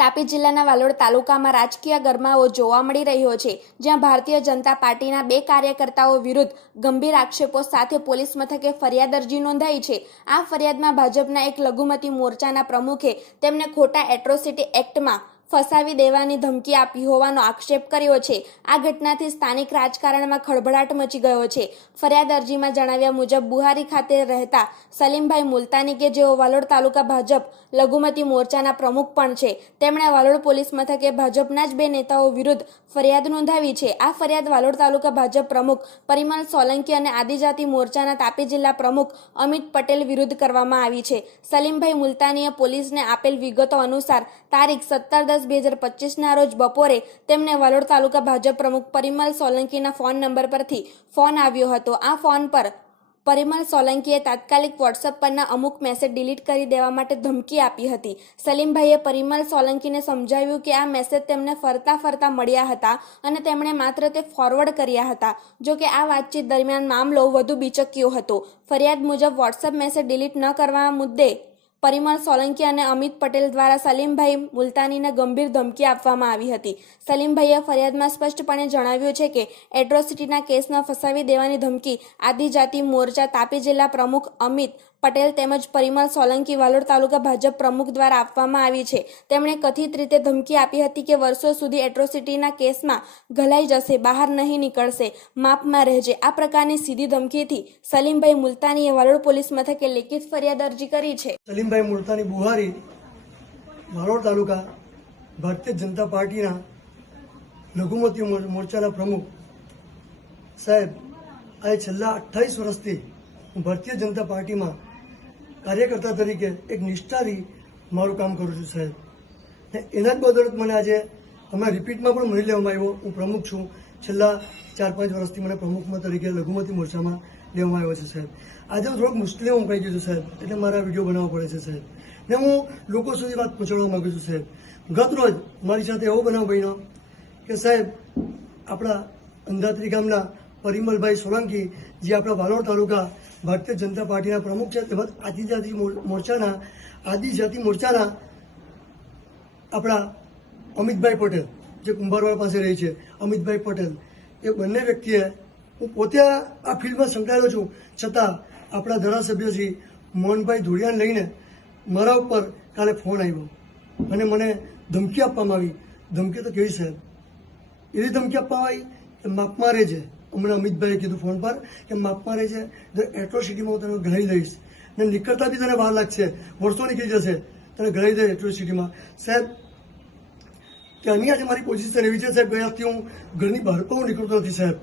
તાપી જિલ્લાના વાલોડ તાલુકામાં રાજકીય ગરમાવો જોવા મળી રહ્યો છે, જ્યાં ભારતીય જનતા પાર્ટીના બે કાર્યકર્તાઓ વિરુદ્ધ ગંભીર આક્ષેપો સાથે પોલીસ મથકે ફરિયાદ અરજી નોંધાઈ છે. આ ફરિયાદમાં ભાજપના એક લઘુમતી મોરચાના પ્રમુખે તેમને ખોટા એટ્રોસિટી એક્ટમાં ફસાવી દેવાની ધમકી આપી હોવાનો આક્ષેપ કર્યો છે. આ ઘટનાથી સ્થાનિક રાજકારણમાં ખળભળાટ મચી ગયો છે. ફરિયાદ અરજીમાં જણાવ્યા મુજબ, બુહારી ખાતે રહેતા સલીમભાઈ મુલતાની કે જેઓ વાલોડ તાલુકા ભાજપ લઘુમતી મોરચાના પ્રમુખ પણ છે, તેમણે વાલોડ પોલીસ મથકે ભાજપના જ બે નેતાઓ વિરુદ્ધ ફરિયાદ નોંધાવી છે. આ ફરિયાદ વાલોડ તાલુકા ભાજપ પ્રમુખ પરિમલ સોલંકી અને આદિજાતિ મોરચાના તાપી જિલ્લા પ્રમુખ અમિત પટેલ વિરુદ્ધ કરવામાં આવી છે. સલીમભાઈ મુલતાનીએ પોલીસને આપેલ વિગતો અનુસાર તારીખ સત્તર દસ બે હજાર પચીસના રોજ બપોરે તેમને વાલોડ તાલુકા ભાજપ પ્રમુખ પરિમલ સોલંકીના ફોન નંબર પરથી ફોન આવ્યો હતો. આ ફોન પર પરિમલ સોલંકીએ તાત્કાલિક વોટ્સઅપ પરના અમુક મેસેજ ડિલીટ કરી દેવા માટે ધમકી આપી હતી. સલીમભાઈએ પરિમલ સોલંકીને સમજાવ્યું કે આ મેસેજ તેમને ફરતા ફરતા મળ્યા હતા અને તેમણે માત્ર તે ફોરવર્ડ કર્યા હતા. જો કે આ વાતચીત દરમિયાન મામલો વધુ બીચક્યો હતો. ફરિયાદ મુજબ વોટ્સઅપ મેસેજ ડિલીટ ન કરવા મુદ્દે પરિમલ સોલંકી અને અમિત પટેલ દ્વારા સલીમભાઈ મુલતાનીને ગંભીર ધમકી આપવામાં આવી હતી. સલીમભાઈએ ફરિયાદમાં સ્પષ્ટપણે જણાવ્યું છે કે, એટ્રોસિટીના કેસમાં ફસાવી દેવાની ધમકી આદિજાતિ મોરચા તાપી જિલ્લા પ્રમુખ અમિત પટેલ તેમજ પરિમલ સોલંકી વાલોડ તાલુકા ભાજપ પ્રમુખ દ્વારા આપવામાં આવી છે. તેમણે કથિત રીતે ધમકી આપી હતી કે વર્ષો સુધી એટ્રોસિટીના કેસમાં ઘલાઈ જશે, બહાર નહીં નીકળશે, માપમાં રહેજે. આ પ્રકારની સીધી ધમકીથી સલીમભાઈ મુલતાનીએ વાલોડ પોલીસ મથકે લેખિત ફરિયાદ અરજી કરી છે. સલીમભાઈ મુલતાની બુહારી વાલોડ તાલુકા ભારતીય જનતા પાર્ટીના લઘુમતી મોર- મોરચાના પ્રમુખ સાહેબ. આજે છેલ્લા અઠ્ઠાવીસ વર્ષથી હું ભારતીય જનતા પાર્ટીમાં કાર્યકર્તા તરીકે એક નિષ્ઠાથી મારું કામ કરું છું, સાહેબ. ને એના જ બદોલત મને આજે હમણાં રિપીટમાં પણ મળી લેવામાં આવ્યો. હું પ્રમુખ છું. છેલ્લા ચાર પાંચ વર્ષથી મને પ્રમુખમાં તરીકે લઘુમતી મોરચામાં લેવામાં આવ્યો છે, સાહેબ. આજે હું થોડોક મુશ્કેલીમાં મુકાઈ ગયો છું, સાહેબ. એટલે મારા વીડિયો બનાવવો પડે છે, સાહેબ. ને હું લોકો સુધી વાત પહોંચાડવા માંગુ છું, સાહેબ. ગત રોજ મારી સાથે એવો બનાવ બન્યો કે, સાહેબ, આપણા અંધાત્રી ગામના પરિમલભાઈ સોલંકી, જે આપણા વાલોડ તાલુકા ભારતીય જનતા પાર્ટીના પ્રમુખ છે, તેમજ આદિજાતિ મોરચાના આદિજાતિ મોરચાના આપણા અમિતભાઈ પટેલ, જે કુંભારવાડ પાસે રહે છે. અમિતભાઈ પટેલ, એ બંને વ્યક્તિએ હું પોતે આ ફિલ્ડમાં સંકળાયેલો છું. છતાં આપણા ધારાસભ્ય શ્રી મોહનભાઈ ધોળિયાને લઈને મારા ઉપર કાલે ફોન આવ્યો અને મને ધમકી આપવામાં આવી. ધમકી તો કેવી સાહેબ? એવી ધમકી આપવામાં આવી કે માપમાં રહેજે. હમણાં અમિતભાઈએ કીધું ફોન પર કે માપમાં રહેજે જો એટ્રોસિટીમાં હું તને ગણાવી દઈશ. ને નીકળતા બી તને વાર લાગશે. વર્ષો નીકળી જશે. તને ઘડાઈ દે એટ્રોસિટીમાં સાહેબ, ત્યાંની આજે મારી પોઝિશન એવી છે સાહેબ, ગયાથી હું ઘરની બહાર પણ નીકળતો નથી સાહેબ.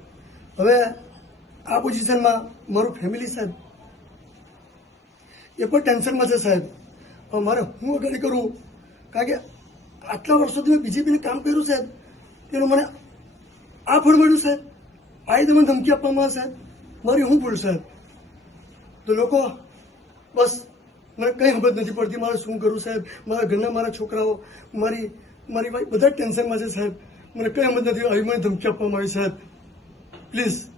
હવે આ પોઝિશનમાં મારું ફેમિલી સાહેબ. એ પણ ટેન્શનમાં છે સાહેબ. હવે મારે હું આગળ કરું? કારણ કે આટલા વર્ષોથી મેં બીજેપીને કામ કર્યું સાહેબ. તેનું મને આ ફળ મળ્યું સાહેબ. આ તમને ધમકી આપવામાં આવે, સાહેબ? મારી હું ભૂલ, સાહેબ? તો લોકો, બસ, મને કંઈ સમજ નથી પડતી, મારે શું કરું સાહેબ? મારા ઘરના મારા છોકરાઓ, મારી મારી બધા ટેન્શનમાં છે, સાહેબ. મને કંઈ સમજ નથી, આવી મને ધમકી આપવામાં આવી, સાહેબ. પ્લીઝ.